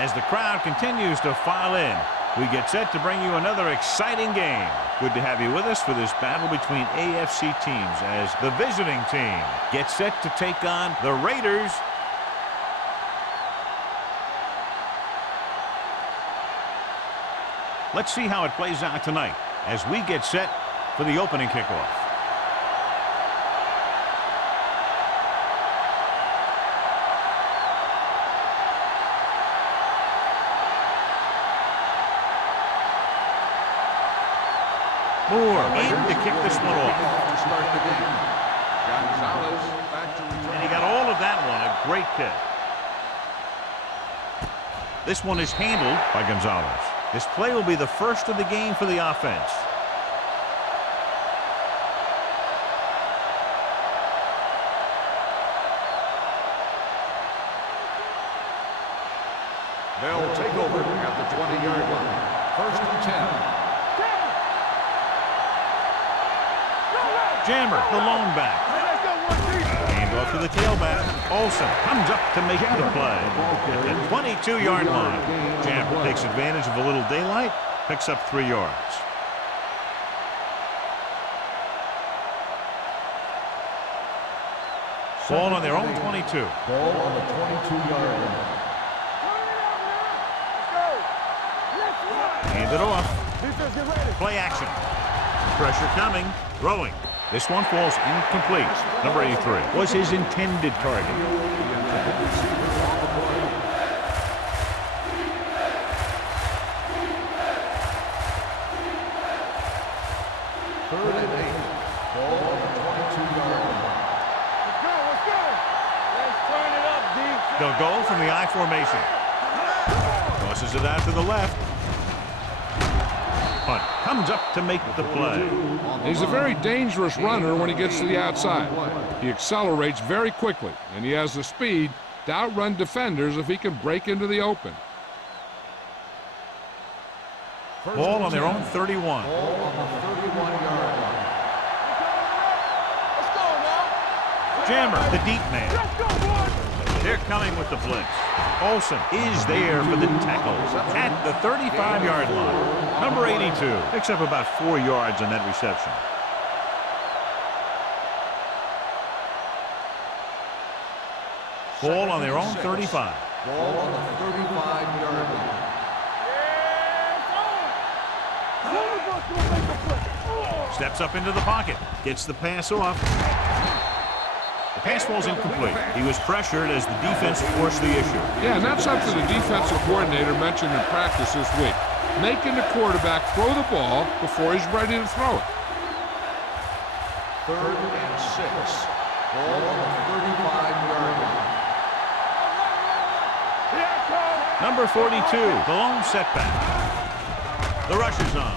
As the crowd continues to file in, we get set to bring you another exciting game. Good to have you with us for this battle between AFC teams as the visiting team gets set to take on the Raiders. Let's see how it plays out tonight as we get set for the opening kickoff. Moore in to kick this one off. And he got all of that one. A great kick. This one is handled by Gonzalez. This play will be the first of the game for the offense. They'll take over at the 20-yard line. First and 10. Jammer, the lone back. Hand off to the tailback. Olsen comes up to make the play at the 22-yard line. Jammer takes advantage of a little daylight, picks up 3 yards. Ball on their own 22. Ball on the 22-yard line. Hand it off. Play action. Pressure coming. Throwing. This one falls incomplete. Number 83 was his intended target. Third and 8. Ball on the 22-yard line. Let's go. Let's turn it up, D. They'll go from the I formation. Tosses it out to the left. Punt comes up to make the play. He's a very dangerous runner when he gets to the outside. He accelerates very quickly, and he has the speed to outrun defenders if he can break into the open. Ball on their own 31. Ball on the 31-yard line. Let's go now. Jammer, the deep man. Let's go, boys. They're coming with the blitz. Olsen is there for the tackle at the 35-yard line. Number 82 picks up about 4 yards on that reception. Ball on their own 35. Ball on the 35-yard line. Steps up into the pocket. Gets the pass off. The pass falls incomplete. He was pressured as the defense forced the issue. Yeah, and that's something the defensive coordinator mentioned in practice this week. Making the quarterback throw the ball before he's ready to throw it. Third and 6. Ball on the 35-yard line. Number 42, the lone setback. The rush is on.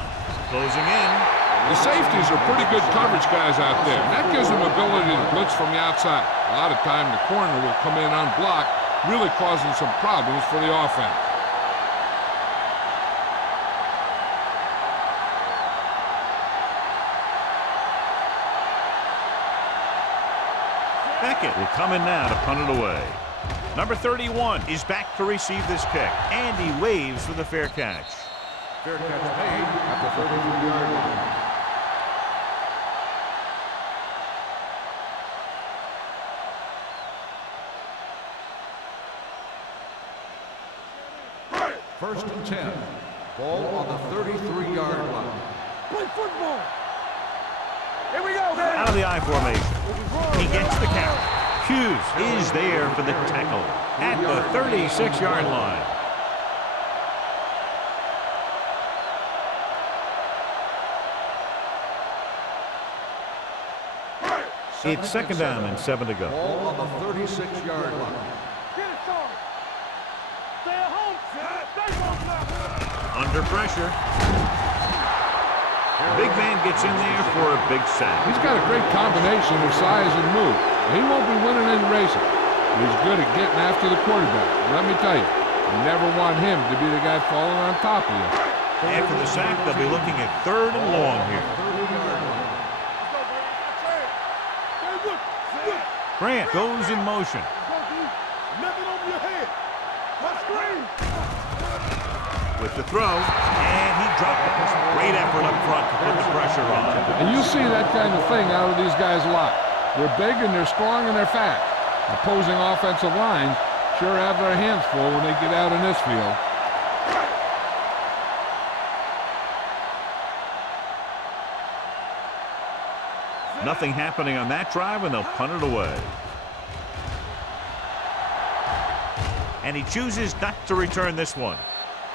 Closing in. The safeties are pretty good coverage guys out there. And that gives them ability to blitz from the outside. A lot of time the corner will come in unblocked, really causing some problems for the offense. Beckett will come in now to punt it away. Number 31 is back to receive this kick, and he waves for the fair catch. Fair catch made at the 33-yard line. First and 10. Ball on the 33-yard line. Play football. Here we go, man. Out of the I formation. He gets the count. Hughes is there for the tackle at the 36-yard line. It's second down and 7 to go. Ball on the 36-yard line. Get it started. Stay at home, stay home now. Under pressure. Big man gets in there for a big sack. He's got a great combination of size and move. He won't be winning any races. He's good at getting after the quarterback. Let me tell you, you never want him to be the guy falling on top of you. After the sack, they'll be looking at 3rd and long here. Grant goes in motion. With the throw, and he dropped it. Great effort up front to put the pressure on. And you see that kind of thing out of these guys a lot. They're big and they're strong and they're fast. Opposing offensive lines sure have their hands full when they get out in this field. Nothing happening on that drive, and they'll punt it away. And he chooses not to return this one.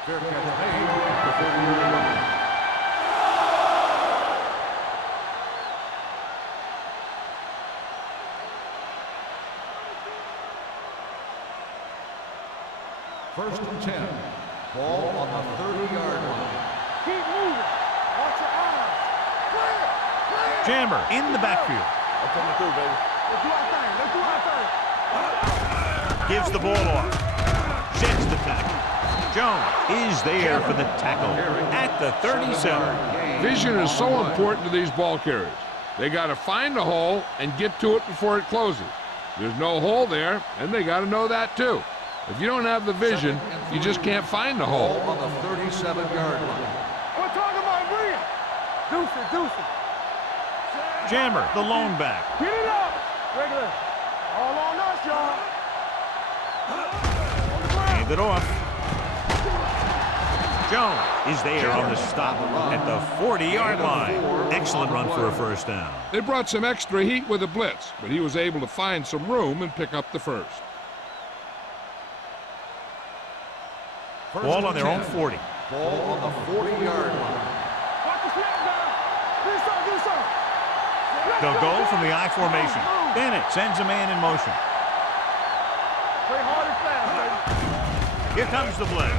Fair catch made at the 30-yard line. First and 10. Ball on the 30-yard line. Keep moving. Watch your eyes. Clear. Clear. Jammer in the backfield. I'm coming through, baby. Let's do our thing. Let's do our thing. Gives the ball off. Sheds the tackle. Jones is there for the tackle at the 37. Vision is so important to these ball carriers. They got to find a hole and get to it before it closes. There's no hole there, and they got to know that too. If you don't have the vision, you just can't find the hole. Ball on the 37-yard line. We're talking about Deuce it, deuce it. Jammer, the lone back. Get it up. Regular. All on us, y'all. Hand it off. Jones is there on the stop at the 40-yard line. Excellent run for a first down. They brought some extra heat with a blitz, but he was able to find some room and pick up the first. Ball on their own 40. Ball on the 40-yard line. Watch the snap down. Do something. They'll go from the I formation. Bennett sends a man in motion. Play hard and fast, baby. Here comes the blitz.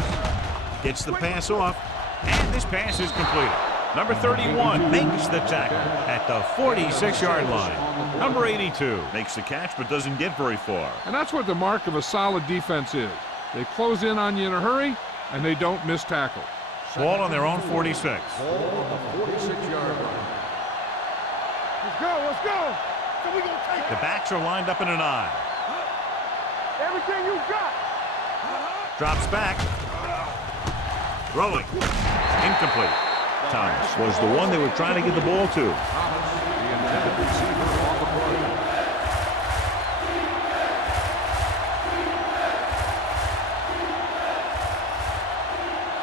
Gets the pass off, and this pass is completed. Number 31 makes the tackle at the 46-yard line. Number 82 makes the catch but doesn't get very far. And that's what the mark of a solid defense is. They close in on you in a hurry, and they don't miss tackle. Ball on their own 46. Ball on the 46-yard line. Let's go. So we gonna take The backs are lined up in an I. everything you got. Drops back. Rolling. Incomplete. Thomas was the one they were trying to get the ball to. Thomas, the intended receiver on the play.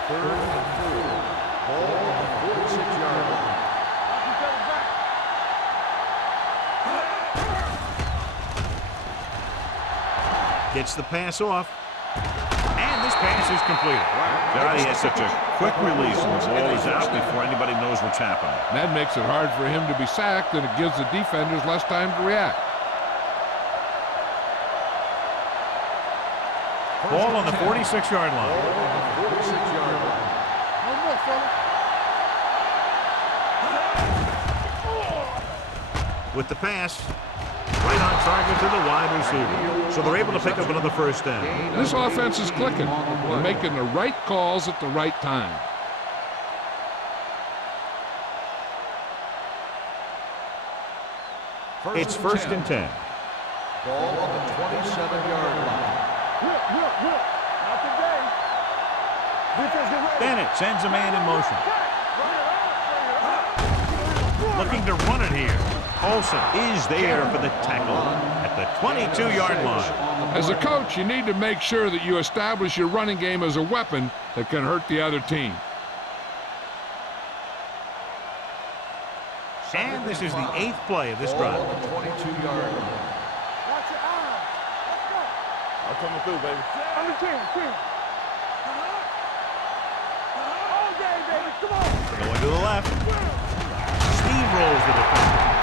Third and 4. Ball on the 46-yard line. Gets the pass off. And this pass is completed. God, he has such a quick release, and the ball is out before anybody knows what's happening. That makes it hard for him to be sacked, and it gives the defenders less time to react. Ball on the 46-yard line. Ball on the 46-yard line. No more, fella. With the pass, right on target to the wide receiver. So they're able to pick up another first down. This offense is clicking. They're making the right calls at the right time. It's first and 10. Ball on the 27-yard line. Whip. Not today. Defense get ready. Bennett sends a man in motion. Looking to run it here. Olsen is there for the tackle at the 22-yard line. As a coach, you need to make sure that you establish your running game as a weapon that can hurt the other team. And this is the 8th play of this drive. Ball on the 22-yard line. Watch your eyes. Let's go. I'm coming through, baby. On the team. All day, baby. Come on. Going to the left. Steamrolls the defender.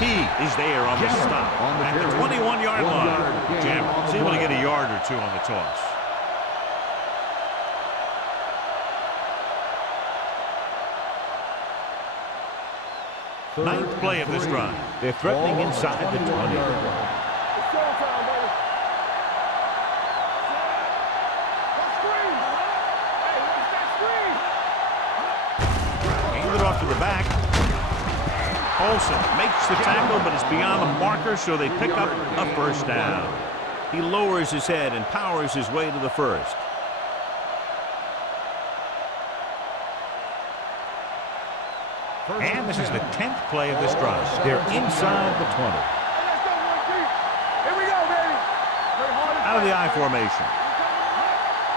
T is there on the stop at the 21-yard line. Jammer is able to get a yard or two on the toss. Ninth play of this drive. They're threatening inside the 20. It's showtime, baby. That screen. Hey, what's that screen? Hand it off to the back. Olsen makes the tackle, but it's beyond the marker, so they pick up a first down. He lowers his head and powers his way to the first. And this is the 10th play of this drive. They're inside the 20. Here we go, baby. Out of the I formation.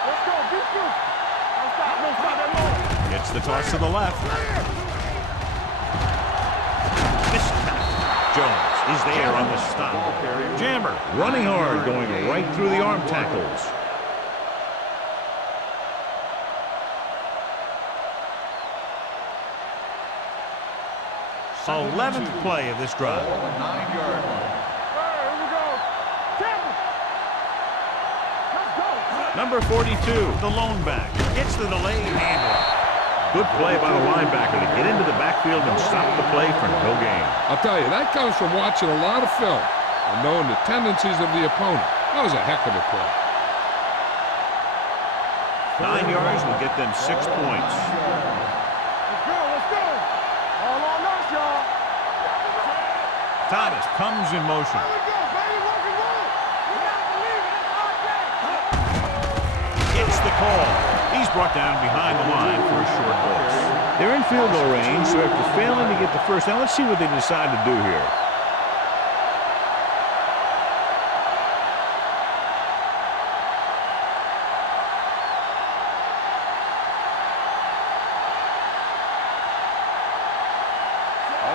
Let's go. Beat you. Don't stop that long. Gets the toss to the left. Miscount. Jones is there on the stop. Jammer running hard, going right through the arm tackles. 11th play of this drive. 9-yard line. Here we go. Tampa. Let's go. Number 42, the lone back, gets the delayed handoff. Good play by the linebacker to get into the backfield and stop the play for no gain. I'll tell you, that comes from watching a lot of film and knowing the tendencies of the opponent. That was a heck of a play. 9 yards will get them 6 points. Let's go. Let's go. All on us, y'all. Thomas comes in motion. Here we go, baby. Rock and roll. We gotta believe it. It's our day. Gets the call. He's brought down behind the line for a short loss. They're in field goal range, so after failing to get the first down, let's see what they decide to do here.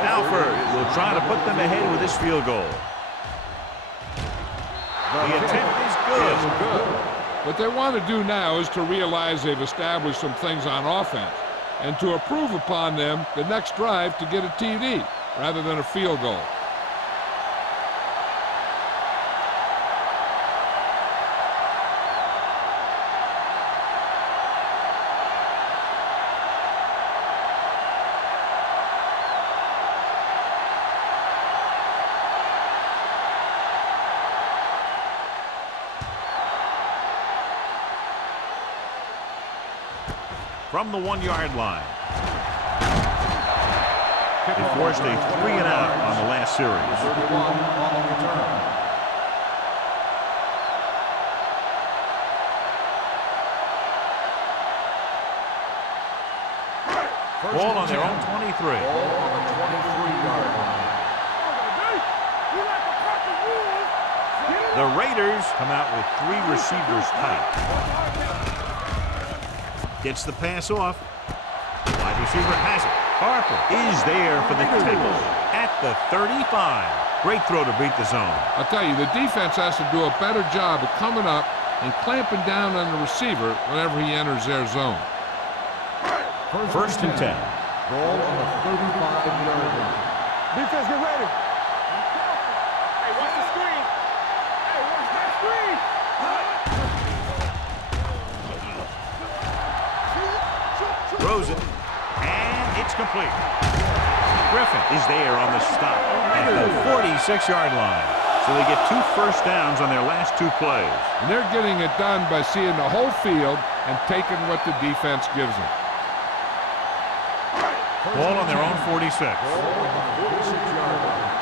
Alford will try to put them ahead with this field goal. The attempt is good. What they want to do now is to realize they've established some things on offense and to improve upon them the next drive to get a TD rather than a field goal. From the 1-yard line. They forced a 3-and-out on the last series. 31 on the return. Ball on their own 23. Ball on the 23-yard line. We like to cut the rules. The Raiders come out with 3 receivers tight. Gets the pass off. Wide receiver has it. Harper is there for the tackle at the 35. Great throw to beat the zone. I'll tell you, the defense has to do a better job of coming up and clamping down on the receiver whenever he enters their zone. First and 10. Ball on the 35-yard line. Defense, get ready. Hey, watch the screen. Hey, watch that screen. Throws it, and it's complete. Griffin is there on the stop at the 46-yard line. So they get 2 first downs on their last 2 plays. And they're getting it done by seeing the whole field and taking what the defense gives them. Ball on their own 46. Ball on the 46-yard line.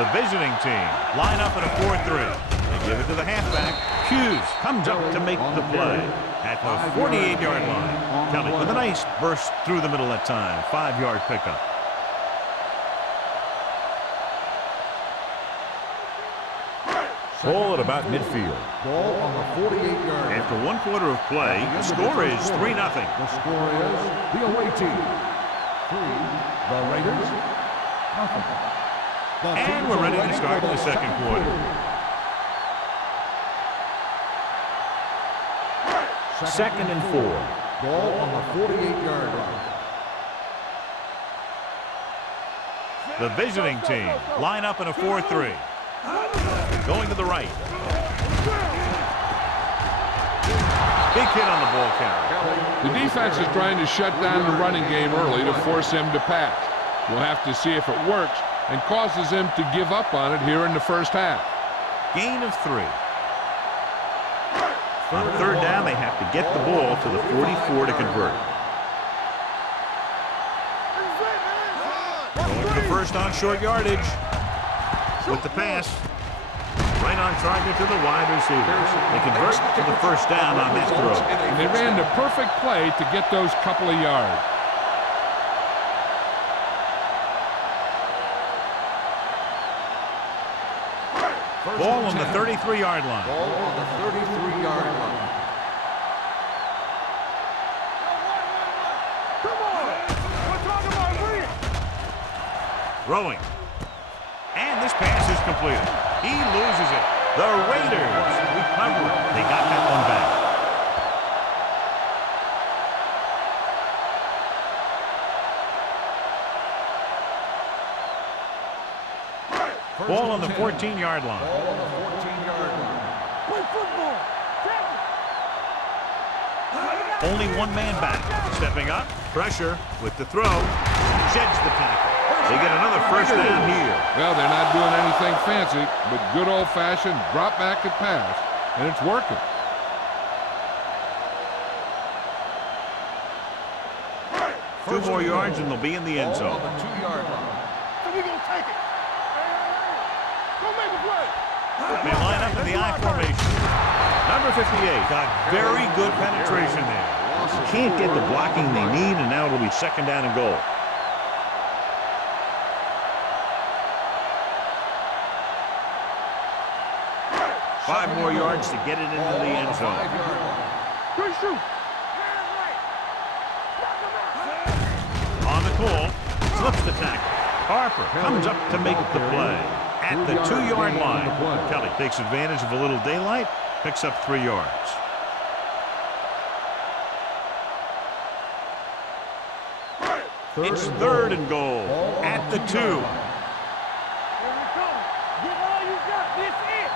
The visiting team line up in a 4-3. They give it to the halfback. Hughes comes up to make the play at the 48-yard line. Kelly with a nice burst through the middle that time. 5-yard pickup. Ball at about midfield. Ball on the 48-yard line. After 1 quarter of play, the score is 3-0. The score is the away team 3, the Raiders 0. And we're ready to start the second quarter. Second and 4. Ball on the 48-yard line. The visiting team line up in a 4-3. Going to the right. Big hit on the ball carrier. The defense is trying to shut down the running game early to force him to pass. We'll have to see if it works and causes him to give up on it here in the first half. Gain of 3. On 3rd down, they have to get the ball to the 44 to convert. Going for the first on short yardage. with the pass. Right on target to the wide receiver. They convert to the first down on that throw. And they ran the perfect play to get those couple of yards. Ball on the 33-yard line. Ball on the 33-yard line. Come on! We're talking about real. Throwing. And this pass is completed. He loses it. The Raiders recover. They got that one back. Ball on the 14-yard line. Ball on the 14-yard line. Play football. Only one man back. Stepping up. Pressure with the throw. Sheds the tackle. They get another first down here. Well, they're not doing anything fancy, but good old-fashioned drop back and pass, and it's working. Two more yards and they'll be in the end Ball zone. on the 2-yard line. So we gonna take it. Go make a play. They line up in the I formation. Number 58 got very good penetration there. Can't get the blocking they need, and now it'll be second down and goal. Five more yards to get it into the end zone. 5-yard line. Good shoot. On the call, slips the tackle. Harper comes up to make the play. At the 2-yard line, Kelly takes advantage of a little daylight, picks up 3 yards. It's third and goal at the 2. Here we go. Give all you got. This is.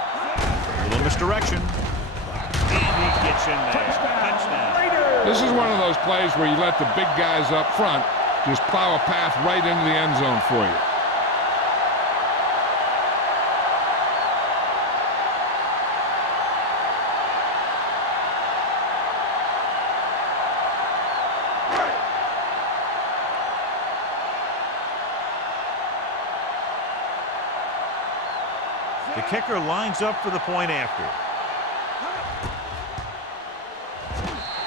Little misdirection. And he gets in there. Touchdown. This is one of those plays where you let the big guys up front just plow a path right into the end zone for you. The kicker lines up for the point after.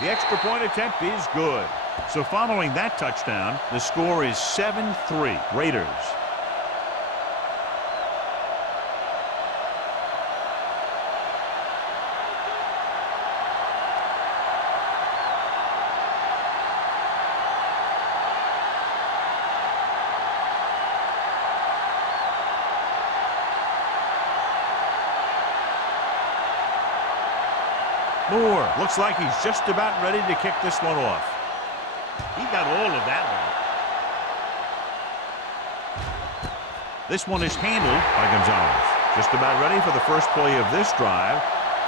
The extra point attempt is good. So following that touchdown, the score is 7-3 Raiders. Moore looks like he's just about ready to kick this one off. He got all of that one. This one is handled by Gonzalez. Just about ready for the first play of this drive.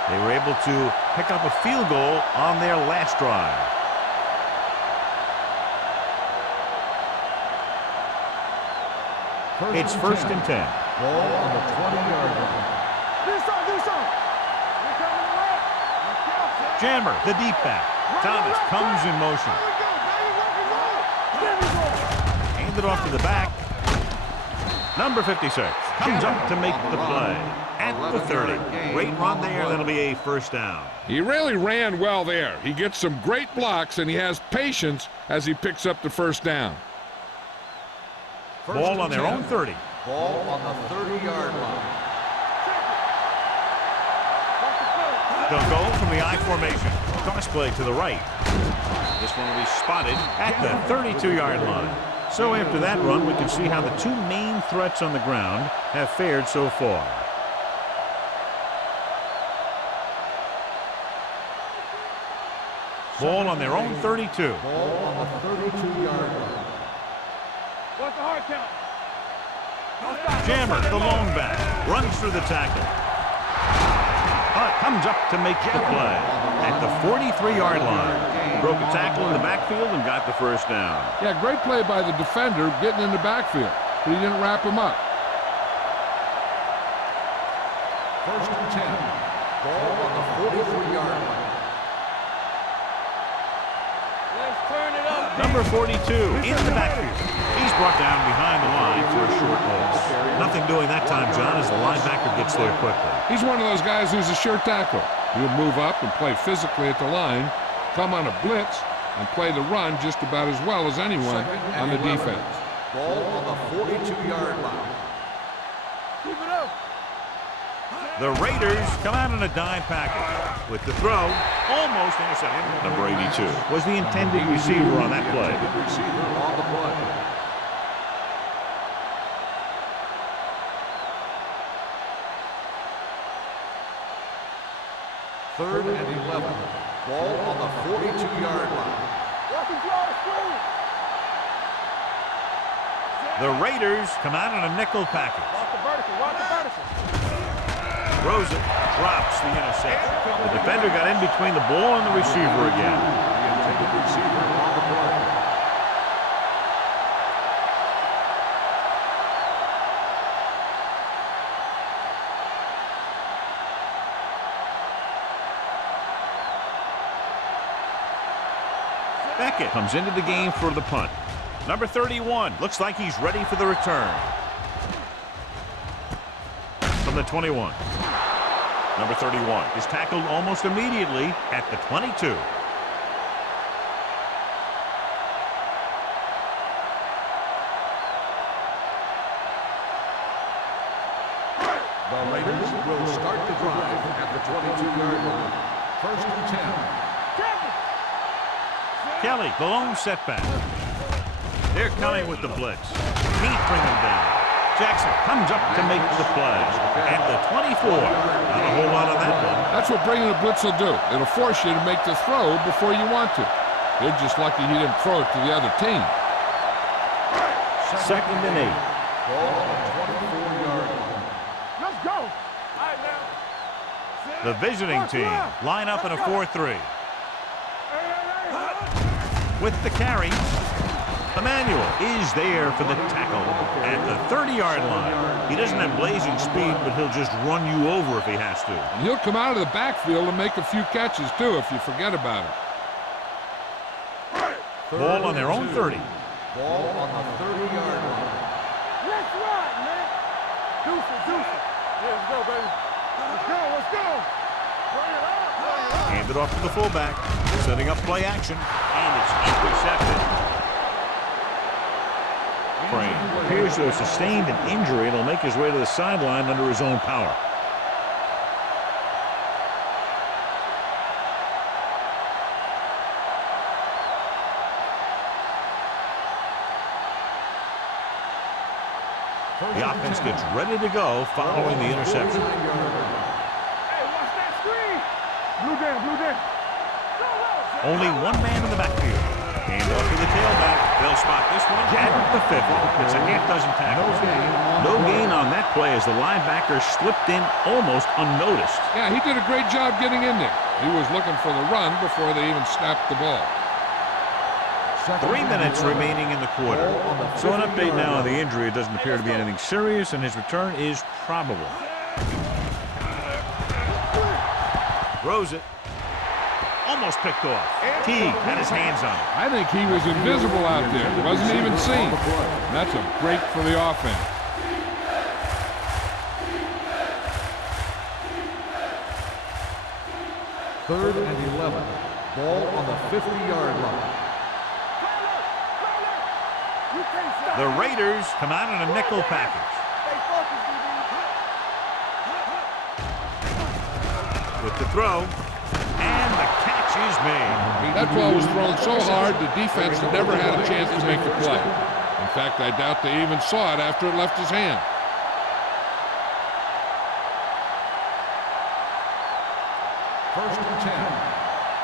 They were able to pick up a field goal on their last drive. It's first and 10. Ball on the 20-yard line. Do something. We're coming around. Jammer, the deep back. Thomas comes in motion. Handed off to the back. Number 56 comes up to make the play at the 30. Great run there. That'll be a first down. He really ran well there. He gets some great blocks, and he has patience as he picks up the first down. Ball on their own 30. Ball on the 30-yard line. They'll go from the I formation. Cross play to the right. This one will be spotted at the 32-yard line. So after that run, we can see how the two main threats on the ground have fared so far. Ball on their own 32. Ball on the 32-yard line. What's the hard count? Jammer, the lone back, runs through the tackle. Comes up to make the play at the 43-yard line. Broke a tackle in the backfield and got the first down. Yeah, great play by the defender getting in the backfield, but he didn't wrap him up. First and 10. Ball on the 43-yard line. Let's turn it up Number 42 in the backfield. He's brought down behind the line for a short loss. Nothing doing that time, John, as the linebacker gets there quickly. He's one of those guys who's a sure tackle. He'll move up and play physically at the line, come on a blitz, and play the run just about as well as anyone on the defense. Ball on the 42-yard line. Keep it up. The Raiders come out in a dime package with the throw, almost intercepted. Number 82 was the intended receiver on that play. Receiver on the play. Third and 11. Ball on the 42-yard line. Watch him draw the screen. The Raiders come out in a nickel package. Watch the vertical. Watch the vertical. Throws it, drops the interception. The defender got in between the ball and the receiver again. The intended receiver on the play. Beckett comes into the game for the punt. Number 31 looks like he's ready for the return. From the 21. Number 31 is tackled almost immediately at the 22. The Raiders will start the drive at the 22-yard line. First and 10. Kelly, the lone setback. They're coming with the blitz. Can't bring them down. Jackson comes up to make the play. At the 24. Not a whole lot on that one. That's what bringing the blitz will do. It'll force you to make the throw before you want to. They're just lucky he didn't throw it to the other team. Second and 8. Ball on the 24-yard line. Let's go. All right, now. The visiting team line up in a 4-3. With the carry, Emmanuel is there for the tackle at the 30-yard line. He doesn't have blazing speed, but he'll just run you over if he has to. And he'll come out of the backfield and make a few catches, too, if you forget about it. Ball on their own 30. Ball on the 30-yard line. Let's run, man. Deuce it, deuce it. Yeah, let's go, baby. Let's go, let's go. Bring it up, bring it up. Hand it off to the fullback, setting up play action, and it's intercepted. Crane appears to have sustained an injury and will make his way to the sideline under his own power. The offense gets ready to go following the interception. Hey, watch that screen. Blue down, blue down. Only one man in the backfield. Hand off to the tailback. They'll spot this one at the 50. It's a half dozen tackles. No gain on that play as the linebacker slipped in almost unnoticed. Yeah, he did a great job getting in there. He was looking for the run before they even snapped the ball. 3 minutes remaining in the quarter. So an update now on the injury. It doesn't appear to be anything serious, and his return is probable. Throws it. Almost picked off. Teague had his hands on it. I think he was invisible out there. Wasn't even seen. That's a break for the offense. Third and 11. Ball on the 50-yard line. The Raiders come out in a nickel package. With the throw, and the catch is made. That ball was thrown so hard, the defense never had a chance to make the play. In fact, I doubt they even saw it after it left his hand. First and 10.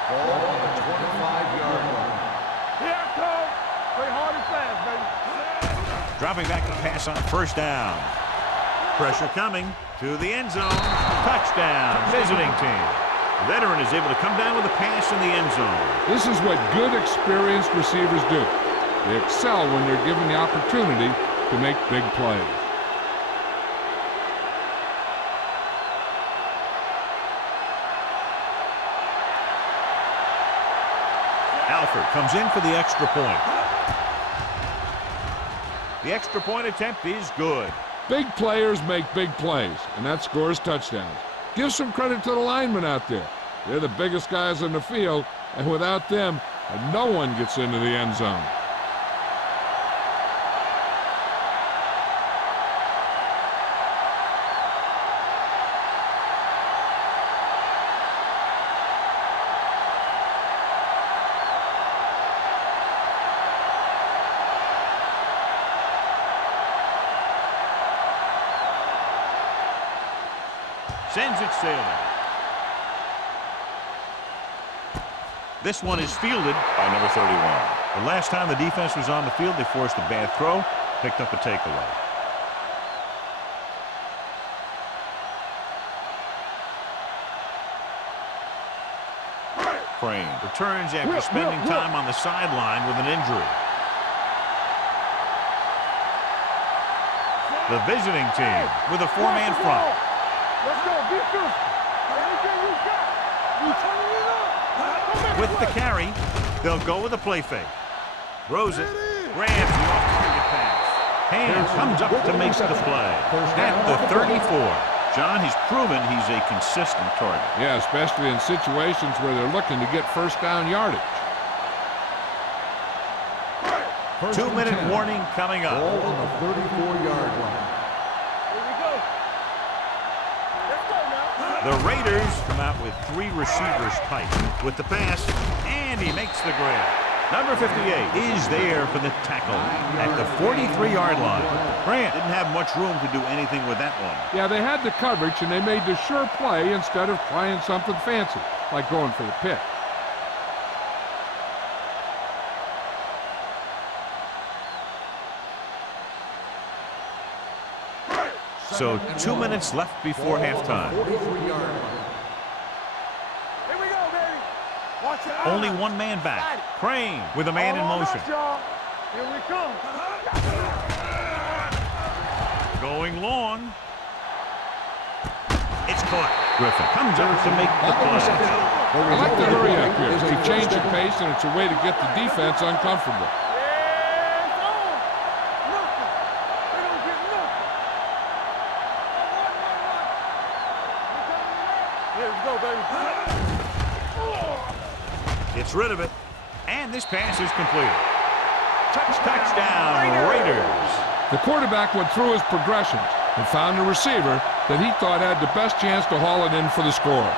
Ball on the 25-yard line. Here it comes. Play hard and fast, baby. Dropping back to pass on first down. Pressure coming to the end zone. Touchdown, visiting team. The veteran is able to come down with a pass in the end zone. This is what good, experienced receivers do. They excel when they're given the opportunity to make big plays. Alford comes in for the extra point. The extra point attempt is good. Big players make big plays, and that scores touchdowns. Give some credit to the linemen out there. They're the biggest guys on the field, and without them, no one gets into the end zone. Sends it sailing. This one is fielded by number 31. The last time the defense was on the field, they forced a bad throw, picked up a takeaway. Crane returns after spending time on the sideline with an injury. The visiting team with a four-man front. Let's go, be good. Anything you got. You turning it up. With the carry, they'll go with a play fake. Throws it. Grabs the off-target pass. Hand comes up to make the play. At the 34. John, he's proven he's a consistent target. Yeah, especially in situations where they're looking to get first down yardage. 2-minute warning coming up. Ball on the 34-yard line. Here we go. Let's go now. The Raiders come out with 3 receivers tight with the pass, and he makes the grab. Number 58 is there for the tackle at the 43-yard line. Grant didn't have much room to do anything with that one. Yeah, they had the coverage, and they made the sure play instead of trying something fancy, like going for the pick. So 2 minutes left before halftime. 43-yard line. Here we go, baby. Watch it. Only one man back. Crane with a man in motion. Here we come. Going long. It's caught. Griffin comes up to make the play. I like the hurry up here. They change the pace, and it's a way to get the defense uncomfortable. Yeah, it's on. Nothing. They don't get nothing. Run. Here we go, baby. It's rid of it. And this pass is completed. Touchdown, Raiders. The quarterback went through his progressions and found a receiver that he thought had the best chance to haul it in for the score.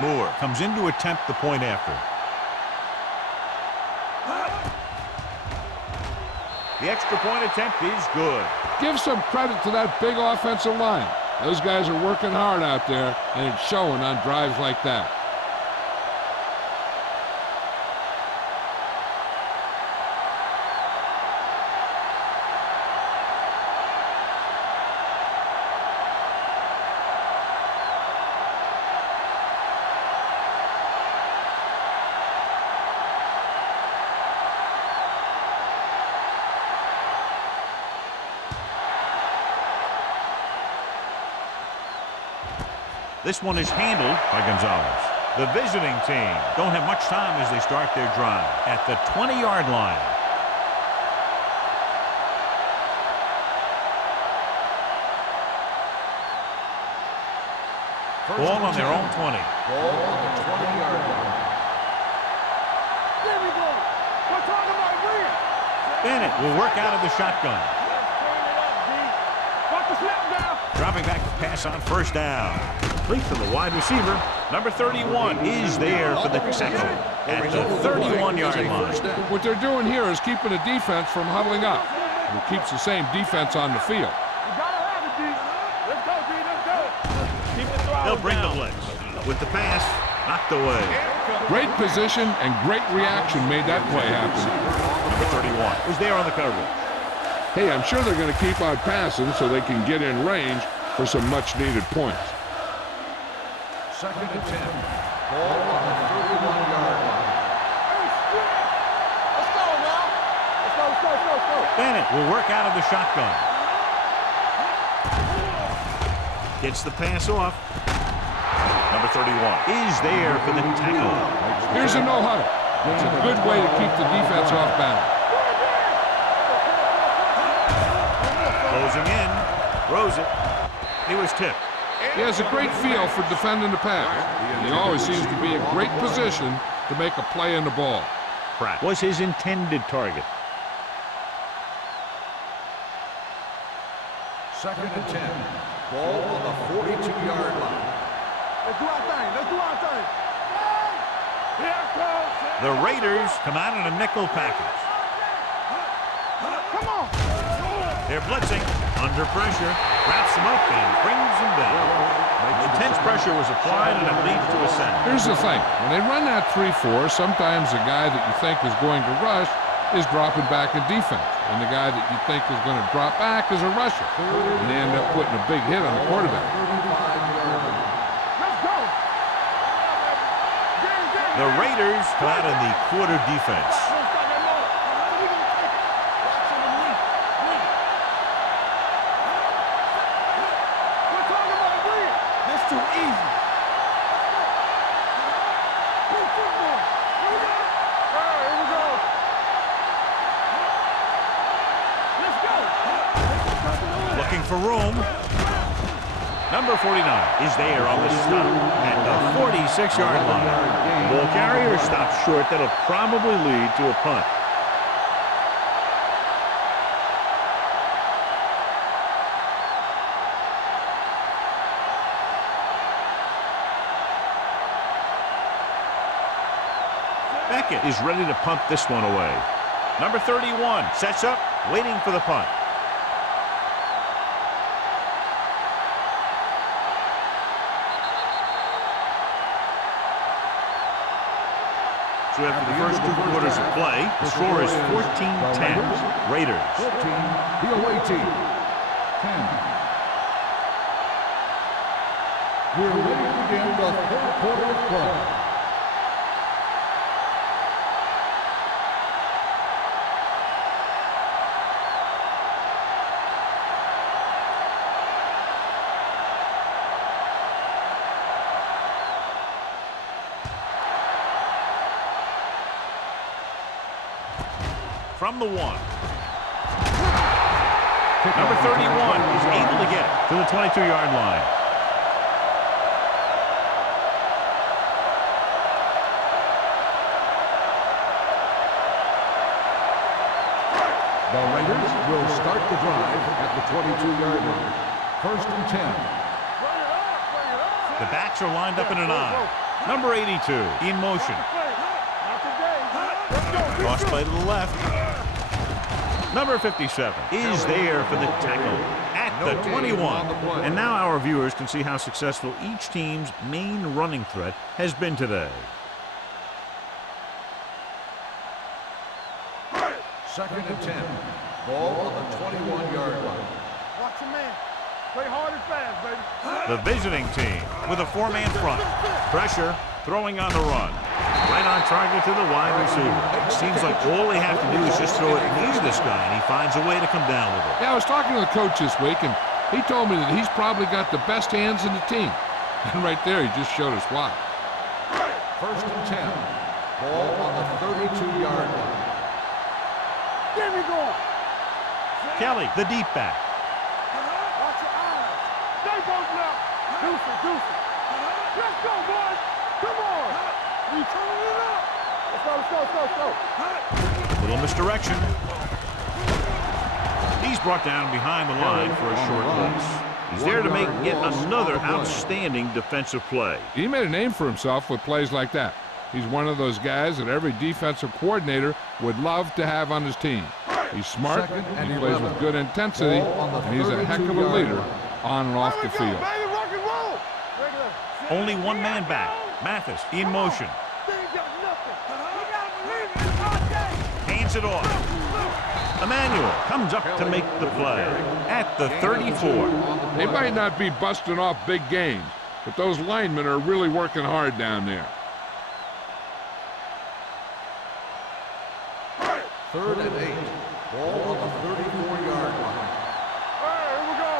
Moore comes in to attempt the point after. The extra point attempt is good. Give some credit to that big offensive line. Those guys are working hard out there, and it's showing on drives like that. This one is handled by Gonzalez. The visiting team don't have much time as they start their drive at the 20-yard line. Ball on their own 20. Ball on the 20-yard line. There we go. We're talking about win. Bennett will work out of the shotgun. Let's clean it up, D. Watch the snap down. Dropping back to pass on first down. Complete to the wide receiver. Number 31 is there for the tackle at the 31-yard line. What they're doing here is keeping the defense from huddling up. And it keeps the same defense on the field. You gotta have it, D. Let's go, D. Let's go. Keep the throw. They'll bring the blitz. With the pass, knocked away. Great position and great reaction made that play happen. Number 31 was there on the coverage. Hey, I'm sure they're going to keep on passing so they can get in range for some much-needed points. Second and 10. Ball on the 31-yard line. Let's go now. Let's go. Bennett Beckett will work out of the shotgun. Gets the pass off. Number 31 is there for the tackle. Here's a no-huddle. It's a good way to keep the defense off balance. Closing in. Throws it. He was tipped. He has a great feel for defending the pass. He always seems to be in great position to make a play in the ball. Pratt was his intended target. 2nd and 10. Ball on the 42-yard line. Let's do our thing. Let's do our thing. Here comes. The Raiders come out in a nickel package. Come on. They're blitzing. Under pressure. Wraps him up and brings him down. Intense pressure was applied and it leads to a sack. Here's the thing. When they run that 3-4, sometimes the guy that you think is going to rush is dropping back in defense. And the guy that you think is going to drop back is a rusher. And they end up putting a big hit on the quarterback. Let's go. The Raiders come out in the quarter defense. That's too easy. Here we go. Let's go. Looking for room. Number 49 is there on the stop at the 46-yard line. Ball carrier stops short. That'll probably lead to a punt. Beckett is ready to punt this one away. Number 31 sets up, waiting for the punt. So after the first 2 quarters of play, the score is 14-10. Raiders. 14, the away team. 10. We're ready to begin the 3rd quarter of play. From the 1. Number 31 is able to get it to the 22-yard line. The Raiders will start the drive at the 22-yard line. 1st and 10. The backs are lined up in an I. Number 82 in motion. Cross play to the left. Number 57 is there for the tackle at the 21. And now our viewers can see how successful each team's main running threat has been today. 2nd and 10. Ball on the 21-yard line. Watch your man. Play hard and fast, baby. The visiting team with a 4-man front. Pressure, throwing on the run. Right on target to the wide receiver. Seems like all they have to do is just throw it near this guy, and he finds a way to come down with it. Yeah, I was talking to the coach this week, and he told me that he's probably got the best hands in the team. And right there, he just showed us why. 1st and 10. Ball on the 32-yard line. Get me going. Kelly, the deep back. Watch your eyes. Stay posted up. Deuce it. Let's go, boys. Come on. We turning it up. Let's go. Little misdirection. He's brought down behind the line for a short loss. He's there to make yet another outstanding defensive play. He made a name for himself with plays like that. He's one of those guys that every defensive coordinator would love to have on his team. He's smart, and he plays with good intensity, and he's a heck of a leader on and off the field. Only one man back. Mathis in motion. Hands it off. Emmanuel comes up to make the play at the 34. They might not be busting off big games, but those linemen are really working hard down there. 3rd and 8. Ball on the 34-yard line. Hey, here we go.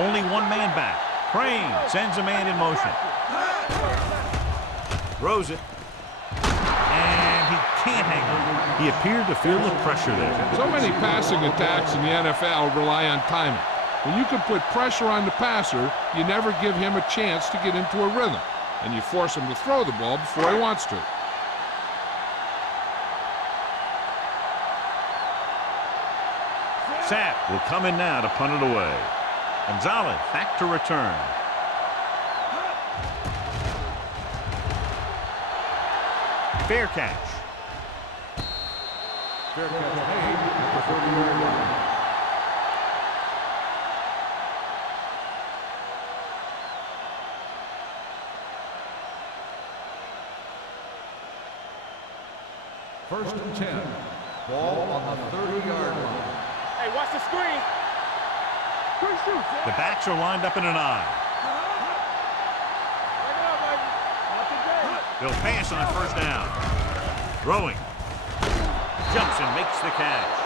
Only one man back. Crane sends a man in motion. Throws it. And he can't hang on. He appeared to feel the pressure there. So many passing attacks in the NFL rely on timing. When you can put pressure on the passer, you never give him a chance to get into a rhythm, and you force him to throw the ball before he wants to. Sapp will come in now to punt it away. Gonzalez back to return. Fair catch. Fair catch made at the 30-yard line. First and 10. Ball on the 30-yard line. Hey, watch the screen. Quick shoot. The backs are lined up in an eye. Take it up, baby. Not today. They'll pass on first down. Throwing. Jumps and makes the catch.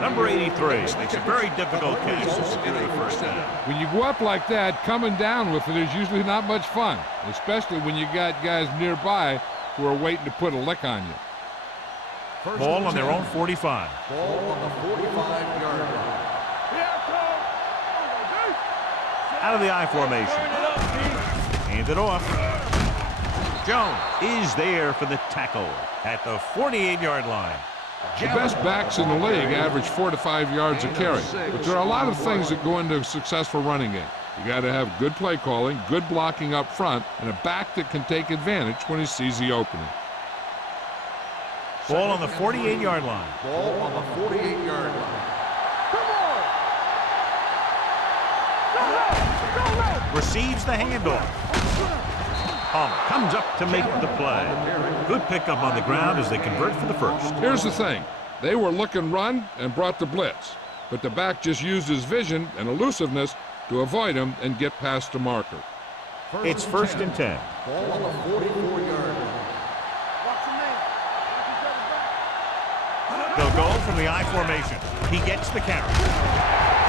Number 83 makes a very difficult catch to secure the first down. When you go up like that, coming down with it is usually not much fun, especially when you got guys nearby who are waiting to put a lick on you. First Ball and on their 10. own 45. Ball on the 45-yard line. Out of the I formation. Hand it off. Jones is there for the tackle at the 48-yard line. The best backs in the league average 4 to 5 yards a carry, but there are a lot of things that go into a successful running game. You got to have good play calling, good blocking up front, and a back that can take advantage when he sees the opening. Ball on the 48-yard line. Ball on the 48-yard line. Receives the handoff. Comes up to make the play. Good pickup on the ground as they convert for the first. Here's the thing. They were looking run and brought the blitz, but the back just used his vision and elusiveness to avoid him and get past the marker. It's first and 10. Ball on the 44-yard line. They'll go from the I formation. He gets the carry.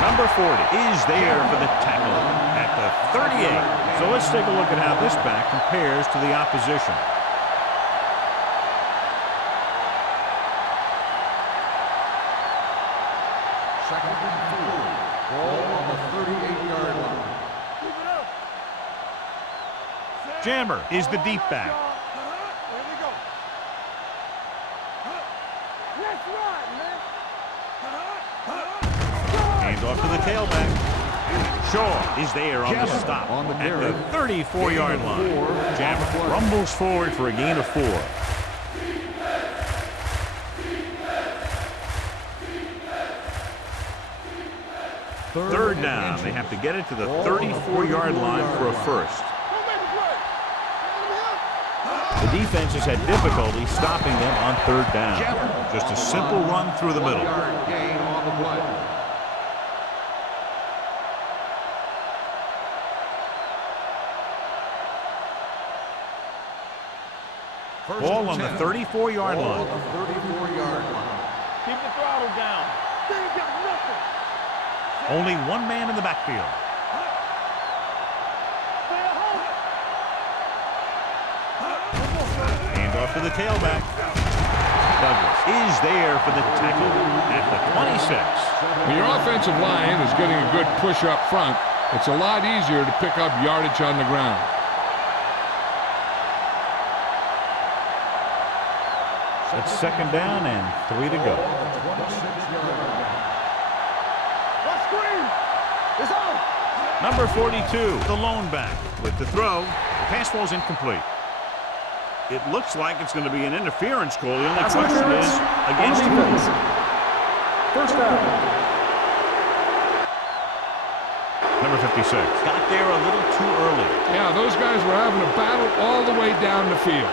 Number 40 is there for the tackle at the 38. So let's take a look at how this back compares to the opposition. Second and 4. Ball on the 38-yard line. Jammer is the deep back. Hand off to the tailback. Shaw is there on the stop at the 34-yard line. Jammer rumbles forward for a gain of 4. Third down. They have to get it to the 34-yard line for a first. The defense has had difficulty stopping them on third down. Just a simple run through the middle. 1-yard gain on the play. Ball on the 34-yard Ball line. on the 34-yard line. Keep the throttle down. They ain't got nothing. Only one man in the backfield. Hand off to the tailback. Douglas is there for the tackle at the 26. When your offensive line is getting a good push up front, it's a lot easier to pick up yardage on the ground. It's second down and 3 to go. Number 42, the lone back with the throw. The pass ball's incomplete. It looks like it's going to be an interference call. The only question is against who? First down. Number 56 got there a little too early. Yeah, those guys were having a battle all the way down the field.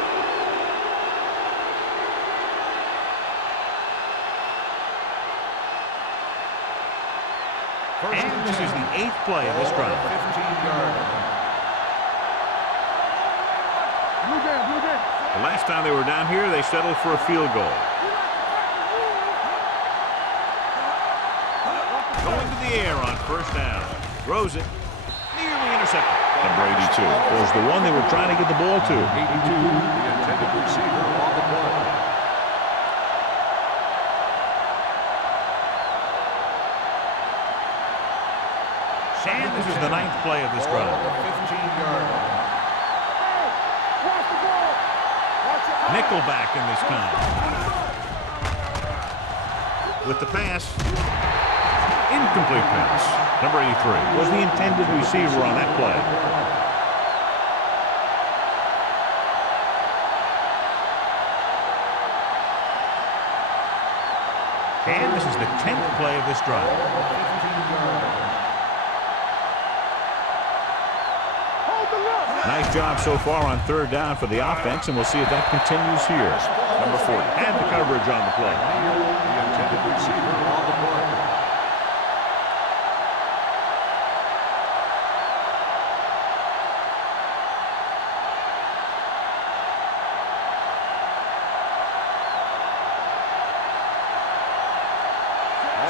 And this is the 8th play of this drive. 15-yard line. Blue game, blue game. The last time they were down here, they settled for a field goal. Going to the air on first down. Throws it. Nearly intercepted. Number 82 was the one they were trying to get the ball to. 82, the intended receiver on the play. And this is the 9th play of this drive. The 15-yard line. Nickelback in this time. With the pass. Incomplete pass. Number 83 was the intended receiver on that play. And this is the 10th play of this drive. Nice job so far on third down for the offense, and we'll see if that continues here. Number 40 had the coverage on the play. The intended receiver on the play.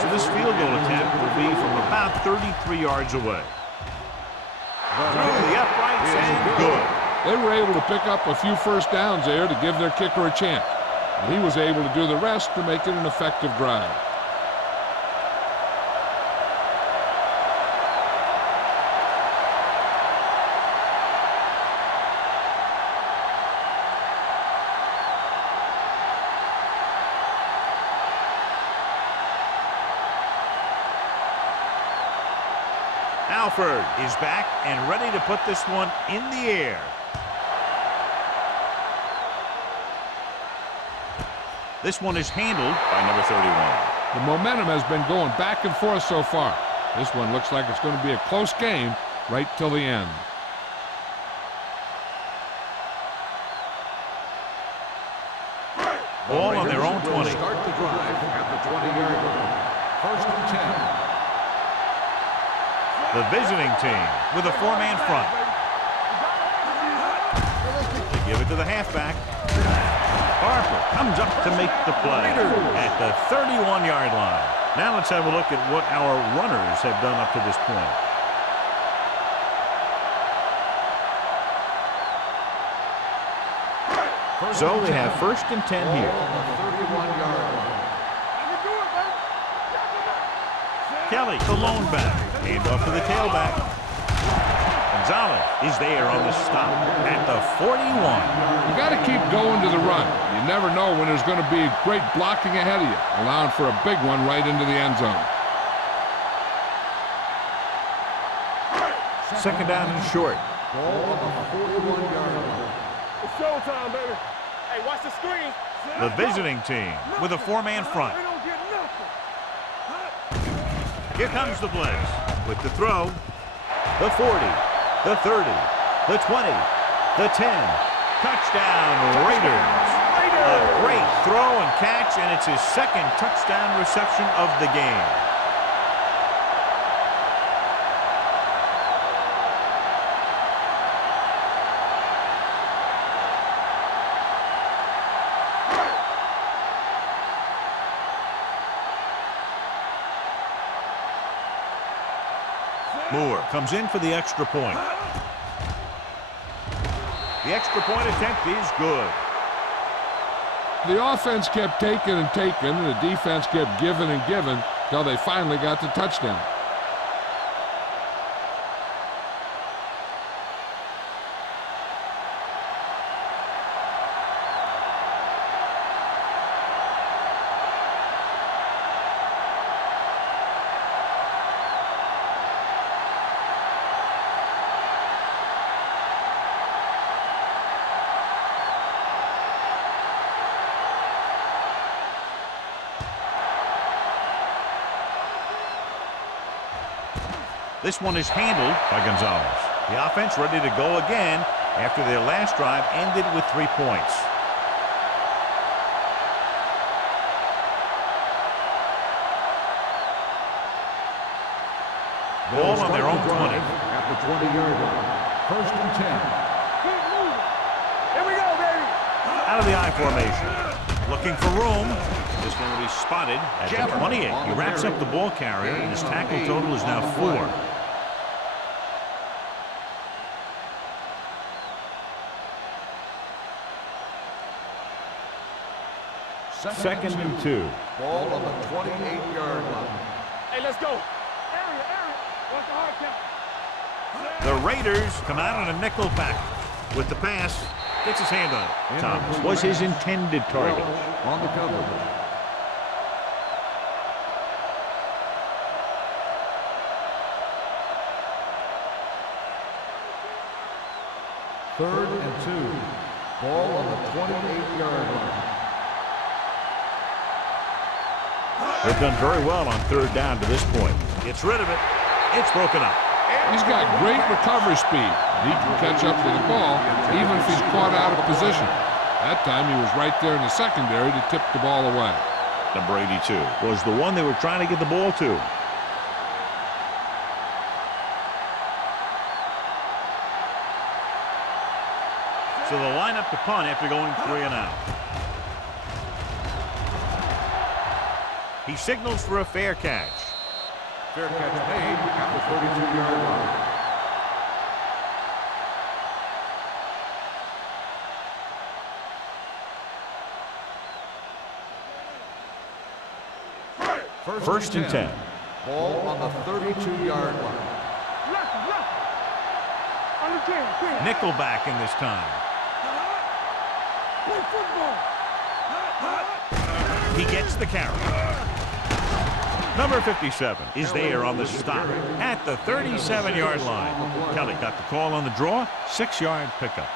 So this field goal attempt will be from about 33 yards away. Through the uprights and good. They were able to pick up a few first downs there to give their kicker a chance. And he was able to do the rest to make it an effective drive. Alford is back and ready to put this one in the air. This one is handled by number 31. The momentum has been going back and forth so far. This one looks like it's going to be a close game right till the end. Ball on their own 20. Start the drive at the 20-yard line. First and 10. The visiting team with a four-man front. They give it to the halfback. Harper comes up to make the play at the 31-yard line. Now let's have a look at what our runners have done up to this point. So they have first and 10 here. Kelly, the lone back. Hand off to the tailback. Gonzalez is there on the stop at the 41. You got to keep going to the run. You never know when there's going to be great blocking ahead of you, allowing for a big one right into the end zone. Second down and short. Ball on the 41-yard line. It's showtime, baby. Hey, watch the screen. The visiting team with a four-man front. We don't get nothing. Here comes the blitz with the throw. The 40, the 30, the 20, the 10. Touchdown, Raiders. A great throw and catch, and it's his second touchdown reception of the game. Moore comes in for the extra point. The extra point attempt is good. The offense kept taking and taking, and the defense kept giving and giving until they finally got the touchdown. This one is handled by Gonzalez. The offense ready to go again after their last drive ended with 3 points. Ball on their own 20. At the 20-yard line. First and 10. Keep moving. Here we go, baby. Out of the I formation. Looking for room. This one will be spotted at the 28. He wraps up the ball carrier, and his tackle total is now 4. Second and 2. Ball on the 28-yard line. Hey, let's go. Area. What's the hard count? The Raiders come out on a nickel pack with the pass. Gets his hand on it. Thomas was his intended target. On the coverage. Third and 2. Ball on the 28-yard line. They've done very well on third down to this point. Gets rid of it. It's broken up. He's got great recovery speed. He can catch up to the ball even if he's caught out of position. That time he was right there in the secondary to tip the ball away. Number 82 was the one they were trying to get the ball to. So they'll line up to punt after going 3 and out. He signals for a fair catch. Fair catch made at the 32-yard line. First and 10. Ball on the 32-yard line. Left. On the 10. Nickelback in this time. Play football. He gets the carry. Number 57 is there on the stop at the 37-yard line. Kelly got the call on the draw. 6-yard pickup.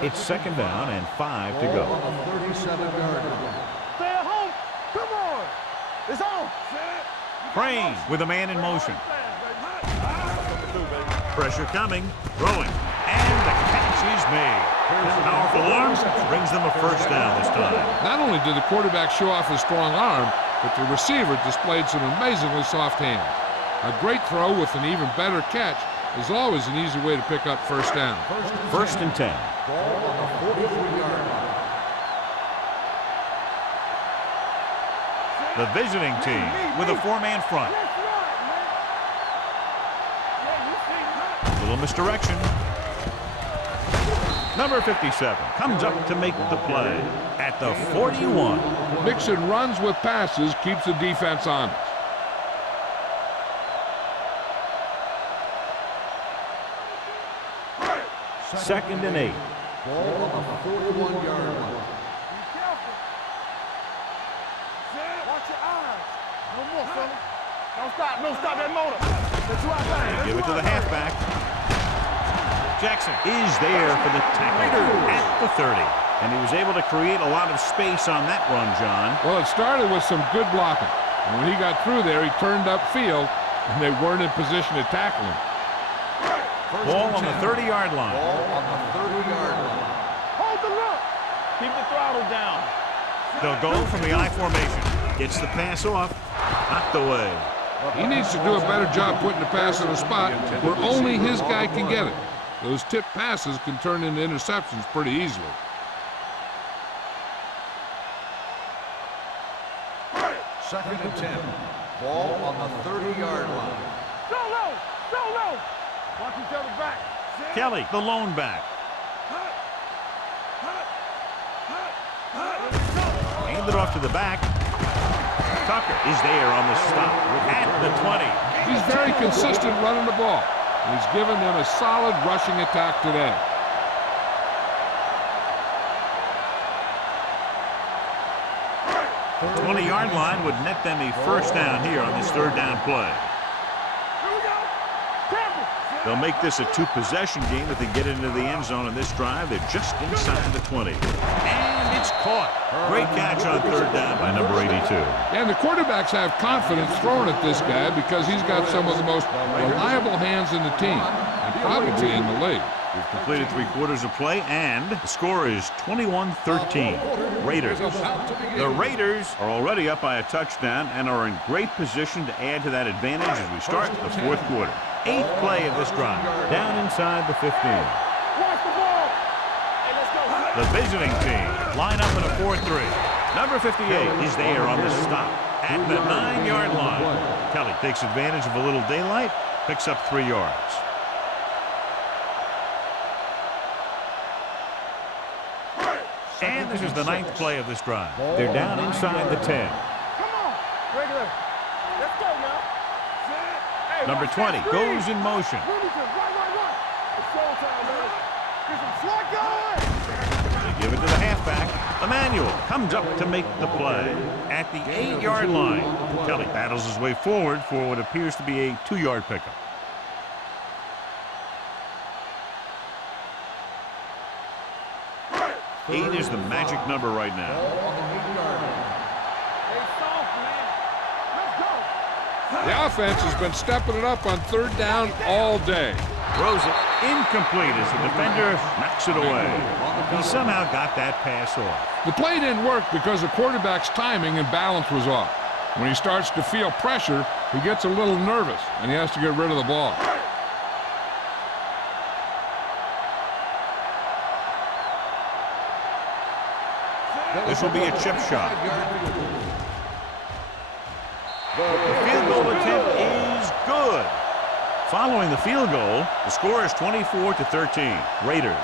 It's second down and 5 to go. On the 37-yard line. Stay at home. Come on. It's on. Crane with a man in motion. Pressure coming. Throwing. And the catch is made. His powerful arm brings them a first down this time. Not only did the quarterback show off his strong arm, but the receiver displayed some amazingly soft hands. A great throw with an even better catch is always an easy way to pick up first down. First and 10. Ball on the 43-yard line. The visiting team with a 4-man front. Little misdirection. Number 57 comes up to make the play at the 41. Mixing runs with passes keeps the defense honest. Second and 8. Ball on the 41-yard line. Be careful. Watch your eyes. No more, fella. Don't stop that motor. That's what I think. Give it to the halfback. Jackson is there for the tackle at the 30. And he was able to create a lot of space on that run, John. Well, it started with some good blocking. And when he got through there, he turned upfield, and they weren't in position to tackle him. Ball on the 30-yard line. Ball on the 30-yard line. Hold the look. Keep the throttle down. They'll go from the I formation. Gets the pass off. Knocked away. He needs to do a better job putting the pass in a spot where only his guy can get it. Those tip passes can turn into interceptions pretty easily. Second and 10. Ball on the 30-yard line. Go low. Watch each other back. Kelly, the lone back. Hand it off to the back. Tucker is there on the stop at the 20. He's very consistent running the ball. He's given them a solid rushing attack today. The 20-yard line would net them a first down here on this third down play. Here we go. Careful. They'll make this a 2-possession game if they get into the end zone in this drive. They're just inside the 20. And it's caught. Great catch on third down by number 82. And the quarterbacks have confidence throwing at this guy because he's got some of the most reliable hands in the team and probably in the league. We've completed 3 quarters of play, and the score is 21-13. Raiders. The Raiders are already up by a touchdown and are in great position to add to that advantage as we start the 4th quarter. 8th play of this drive, down inside the 15. Watch the ball. Hey, let's go. The visiting team line up in a 4-3. Number 58 is there on the stop at the 9-yard line. Kelly takes advantage of a little daylight, picks up 3 yards. And this is the 9th play of this drive. They're down inside the 10. Come on. Regular. Let's go now. Hey, Number 20 goes in motion. Bloomington, right. It's showtime, man. Get some slack going. They give it to the halfback. Emmanuel comes up to make the play at the 8-yard line. Kelly battles his way forward for what appears to be a 2-yard pickup. 8 is the magic number right now. Hey, soft, man. Let's go. The offense has been stepping it up on 3rd down all day. Throws it incomplete as the defender knocks it away. He somehow got that pass off. The play didn't work because the quarterback's timing and balance was off. When he starts to feel pressure, he gets a little nervous, and he has to get rid of the ball. This will be a chip shot. The field goal attempt is good. Following the field goal, the score is 24-13. Raiders.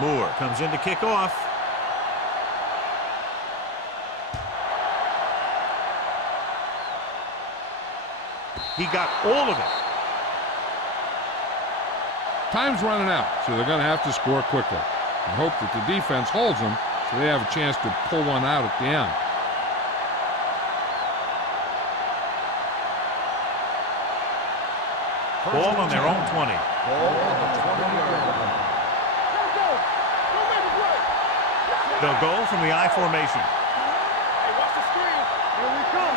Moore comes in to kick off. He got all of it. Time's running out, so they're going to have to score quickly and hope that the defense holds them so they have a chance to pull one out at the end. Ball on their own 20. Ball on the 20-yard line. Let's go. Don't make a play. They'll go from the I formation. Hey, watch the screen. Here we come.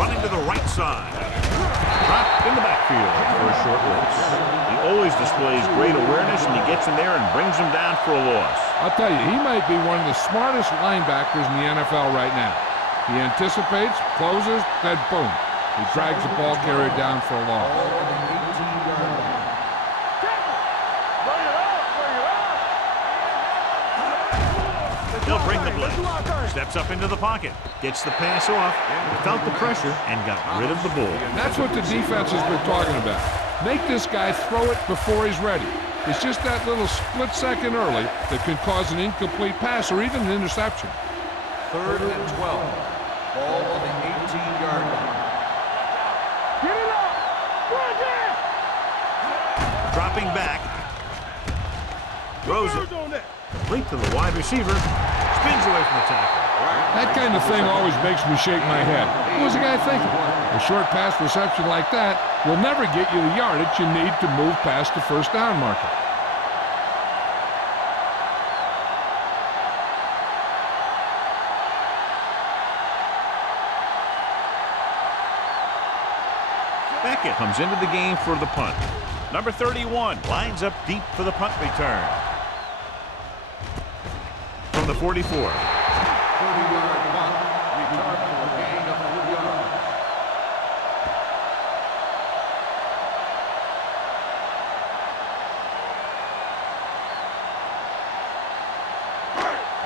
Running to the right side. Dropped in the backfield for a short loss. He always displays great awareness, and he gets in there and brings him down for a loss. I'll tell you, he might be one of the smartest linebackers in the NFL right now. He anticipates, closes, then boom. He drags the ball carrier down for a loss. Ball on the 18-yard line. Bring it up. He'll bring the blitz. Steps up into the pocket. Gets the pass off. Felt the pressure and got rid of the ball. That's what the defense has been talking about. Make this guy throw it before he's ready. It's just that little split second early that can cause an incomplete pass or even an interception. 3rd and 12. Ball on the 18-yard line. Get it up. Run it. Dropping back. Throws it. Complete to the wide receiver. Spins away from the tackle. That kind of thing always makes me shake my head. What was the guy thinking? A short pass reception like that will never get you the yardage you need to move past the first down marker. Beckett comes into the game for the punt. Number 31 lines up deep for the punt return. From the 44. 30-yard punt. Return for a gain of 3 yards.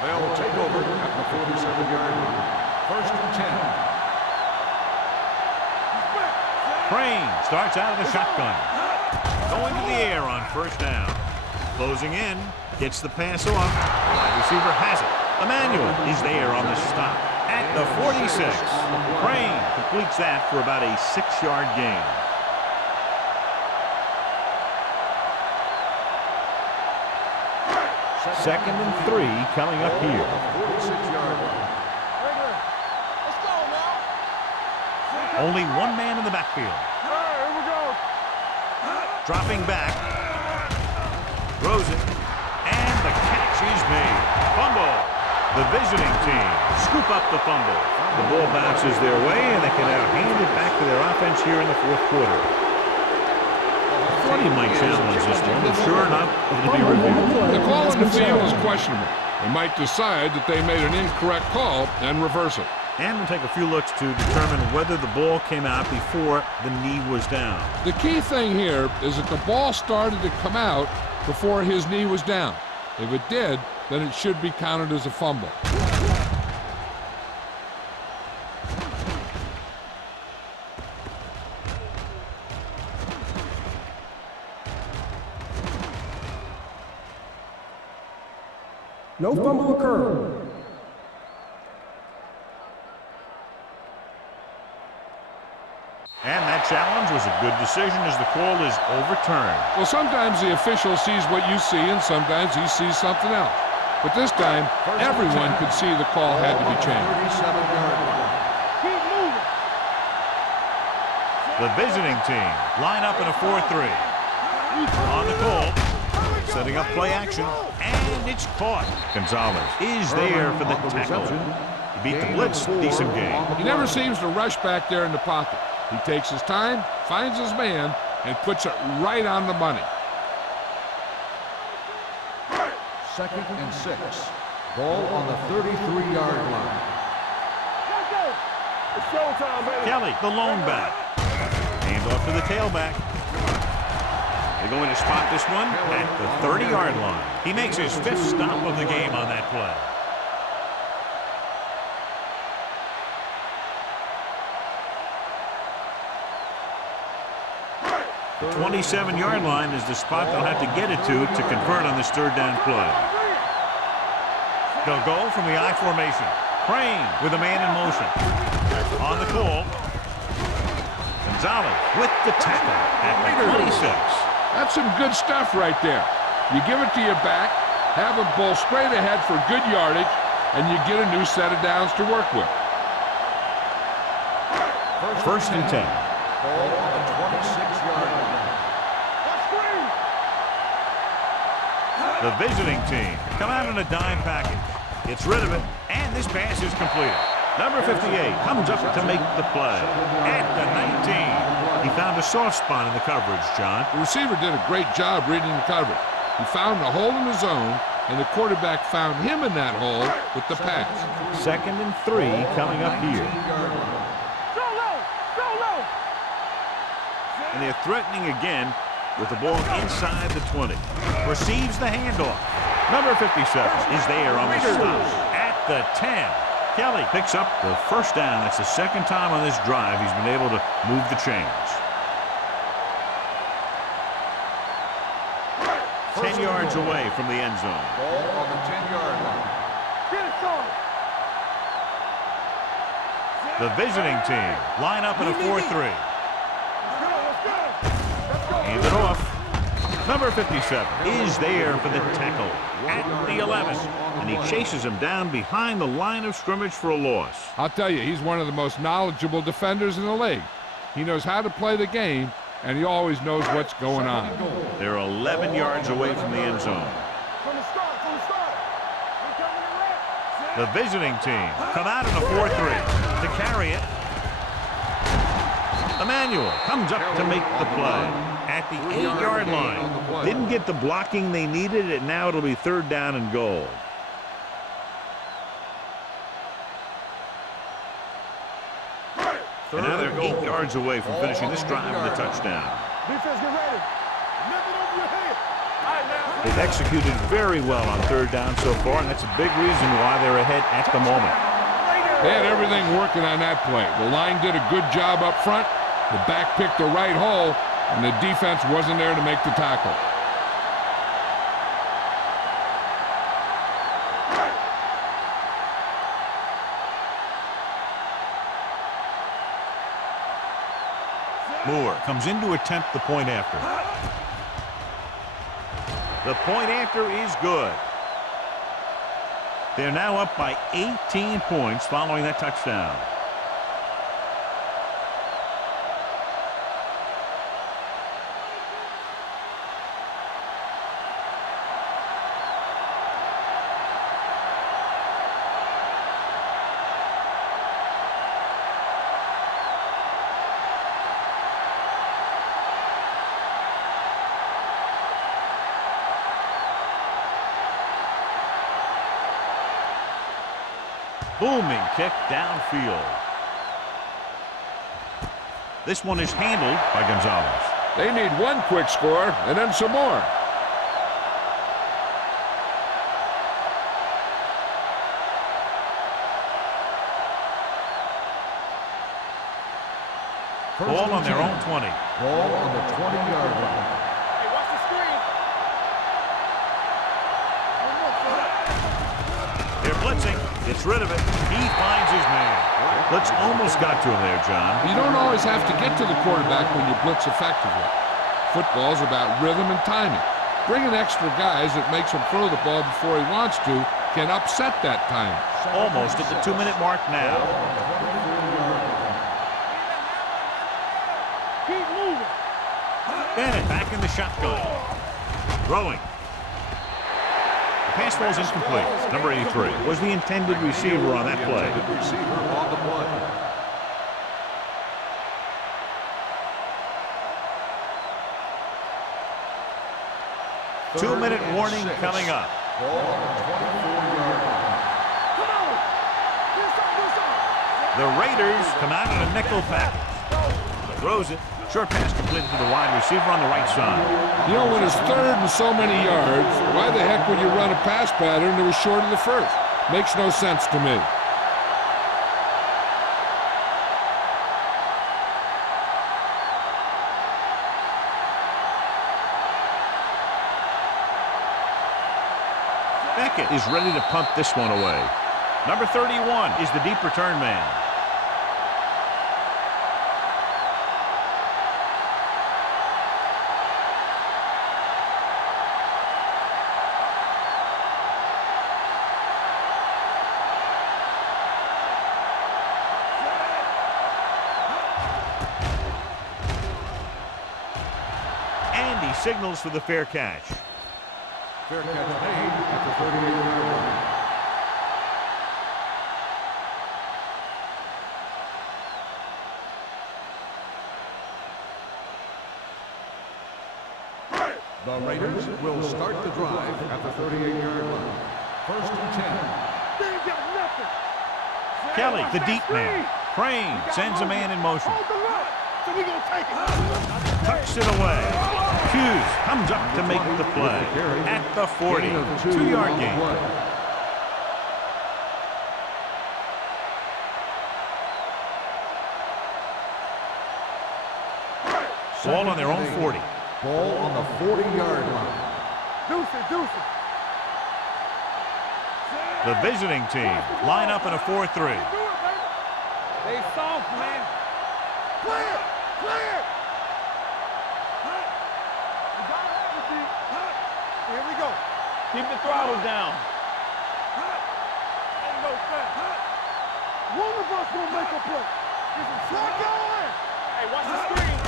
They'll take over at the 47-yard line. 1st and 10. Crane starts out of the shotgun. Going to the air on 1st down. Closing in. Gets the pass off. Wide receiver has it. Emmanuel is there on the stop. At the 46. Crane completes that for about a 6-yard gain. Second and 3 coming up here. 46-yard line. Let's go now. Only one man in the backfield. Here we go. Dropping back. Throws it. And the catch is made. Fumble. The visiting team scoop up the fumble. The ball bounces their way, and they can now hand it back to their offense here in the fourth quarter. I thought he might challenge this one, but sure enough, it'll be reviewed. The call on the field is questionable. They might decide that they made an incorrect call and reverse it. And we'll take a few looks to determine whether the ball came out before the knee was down. The key thing here is that the ball started to come out before his knee was down. If it did, then it should be counted as a fumble. No fumble occurred. And that challenge was a good decision as the call is overturned. Well, sometimes the official sees what you see, and sometimes he sees something else. But this time, everyone could see the call had to be changed. 37-yard line. Keep moving. The visiting team line up in a 4-3. On the call, setting up play action, and it's caught. Gonzalez is there for the tackle. He beat the blitz, decent game. He never seems to rush back there in the pocket. He takes his time, finds his man, and puts it right on the money. 2nd and 6. Ball on the 33-yard line. Let's go. It's showtime, baby. Kelly, the lone back. Hand off to the tailback. They're going to spot this one at the 30-yard line. He makes his 5th stop of the game on that play. The 27-yard line is the spot they'll have to get it to convert on this 3rd down play. They'll go from the I formation. Crane with a man in motion. On the call. Gonzalez with the tackle at the 26. That's some good stuff right there. You give it to your back, have it bowl straight ahead for good yardage, and you get a new set of downs to work with. 1st and 10. Ball on the 26-yard line. The visiting team come out in a dime package. Gets rid of it, and this pass is completed. Number 58 comes up to make the play. At the 19. He found a soft spot in the coverage, John. The receiver did a great job reading the coverage. He found a hole in the zone, and the quarterback found him in that hole with the pass. 2nd and 3 coming up here. Go low. Go low. And they're threatening again with the ball inside the 20. Receives the handoff. Number 57 is there on the stop at the 10. Kelly picks up the 1st down. That's the 2nd time on this drive he's been able to move the chains. 10 yards away from the end zone. Ball on the 10-yard line. Get it started. The visiting team line up in a 4-3. Let's go. Hand it off. Number 57 is there for the tackle at the 11. And he chases him down behind the line of scrimmage for a loss. I'll tell you, he's one of the most knowledgeable defenders in the league. He knows how to play the game, and he always knows what's going on. They're 11 yards away from the end zone. From the start. We're coming in left. The visiting team come out in a 4-3 to carry it. Emmanuel comes up to make the play at the 8-yard line. Didn't get the blocking they needed, and now it'll be 3rd down and goal. And now they're 8 yards away from finishing this drive with a touchdown. Defense, get ready. Lift it over your head. All right, now. They've executed very well on 3rd down so far, and that's a big reason why they're ahead at the moment. They had everything working on that play. The line did a good job up front. The back picked the right hole, and the defense wasn't there to make the tackle. Moore comes in to attempt the point after. The point after is good. They're now up by 18 points following that touchdown. Booming kick downfield. This one is handled by Gonzalez. They need one quick score and then some more. Ball on their own 20. Ball on the 20-yard line. Hey, watch the screen. They're blitzing. Gets rid of it. He finds his man. Blitz almost got to him there, John. You don't always have to get to the quarterback when you blitz effectively. Football's about rhythm and timing. Bringing extra guys that makes him throw the ball before he wants to can upset that timing. Almost at the 2-minute mark now. Keep moving. Bennett back in the shotgun. Throwing. The pass falls incomplete. Number 83 was the intended receiver on that play. Receiver on the play. Two-minute warning coming up. Ball on the 24-yard line. Come on. Get some. The Raiders come out in a nickel package. Throws it. Short pass completed to the wide receiver on the right side. You know, when it's third and so many yards, why the heck would you run a pass pattern that was short of the first? Makes no sense to me. Beckett is ready to punt this one away. Number 31 is the deep return man. And he signals for the fair catch. Fair catch made at the 38-yard line. The Raiders will start the drive at the 38-yard line. First and 10. They ain't got nothing. Kelly, the deep man. Crane sends a man in motion. Hold the look. So we gonna take it. Tucks it away. Hughes comes up to make the play at the 40. 2-yard gain. Ball on their own 40. Ball on the 40-yard line. Deuce it, deuce it. The visiting team line up in a 4-3. Do it, baby. They soft, man. Clear, clear. You gotta have it, D. Here we go. Keep the throttle down. Ain't no fair. One of us will make a play. Get some slot going. Hey, watch the screen.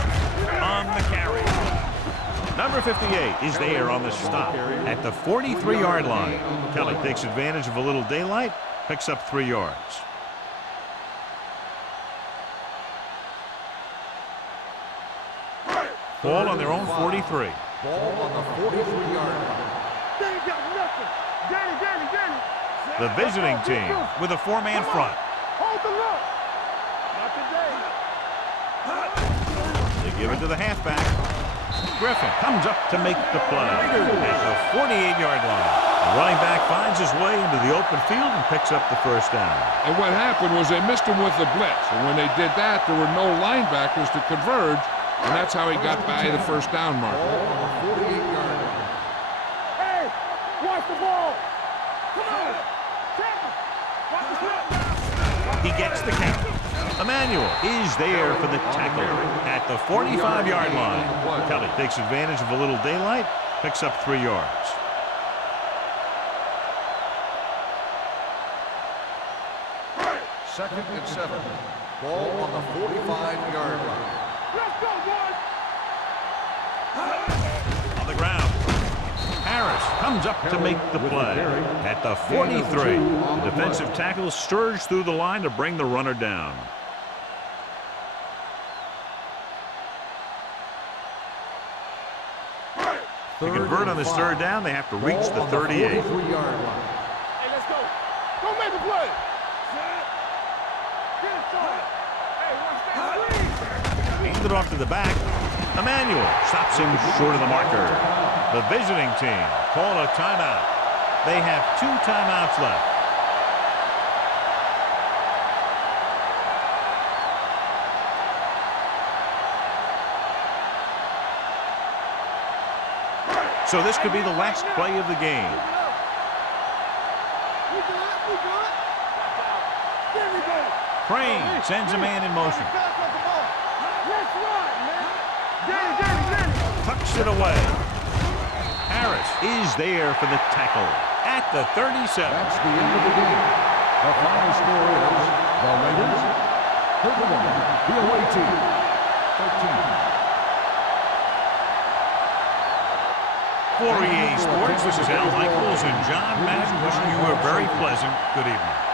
On the carry. Number 58 is there on the stop at the 43-yard line. Kelly takes advantage of a little daylight, picks up 3 yards. Ball on their own 43. Ball on the 43-yard line. They ain't got nothing. Danny. The visiting team with a 4-man front. Hold the look. Not today. They give it to the halfback. Griffin comes up to make the play at the 48-yard line. The running back finds his way into the open field and picks up the first down. And what happened was they missed him with the blitz. And when they did that, there were no linebackers to converge. And that's how he got by the first down marker. Ball on the 48-yard line. Hey, watch the ball. Come on. Tackle. Watch the slip. He gets the count. Emmanuel is there for the tackle at the 45-yard line. Kelly takes advantage of a little daylight, picks up 3 yards. Second and 7. Ball on the 45-yard line. Let's go, boys. On the ground. Harris comes up to make the play at the 43. The defensive tackle surged through the line to bring the runner down. To convert on this third down, they have to reach the 38. 43-yard line. Hey, let's go. Go make the play. Handed off to the back. Emmanuel stops him short of the marker. The visiting team call a timeout. They have 2 timeouts left. So this could be the last play of the game. Crane sends a man in motion. Tucks it away. Harris is there for the tackle at the 37. That's the end of the game. The final score is the Raiders 31, the away team 13. For EA Sports, this is Al Michaels and John Madden wishing you a very pleasant good evening.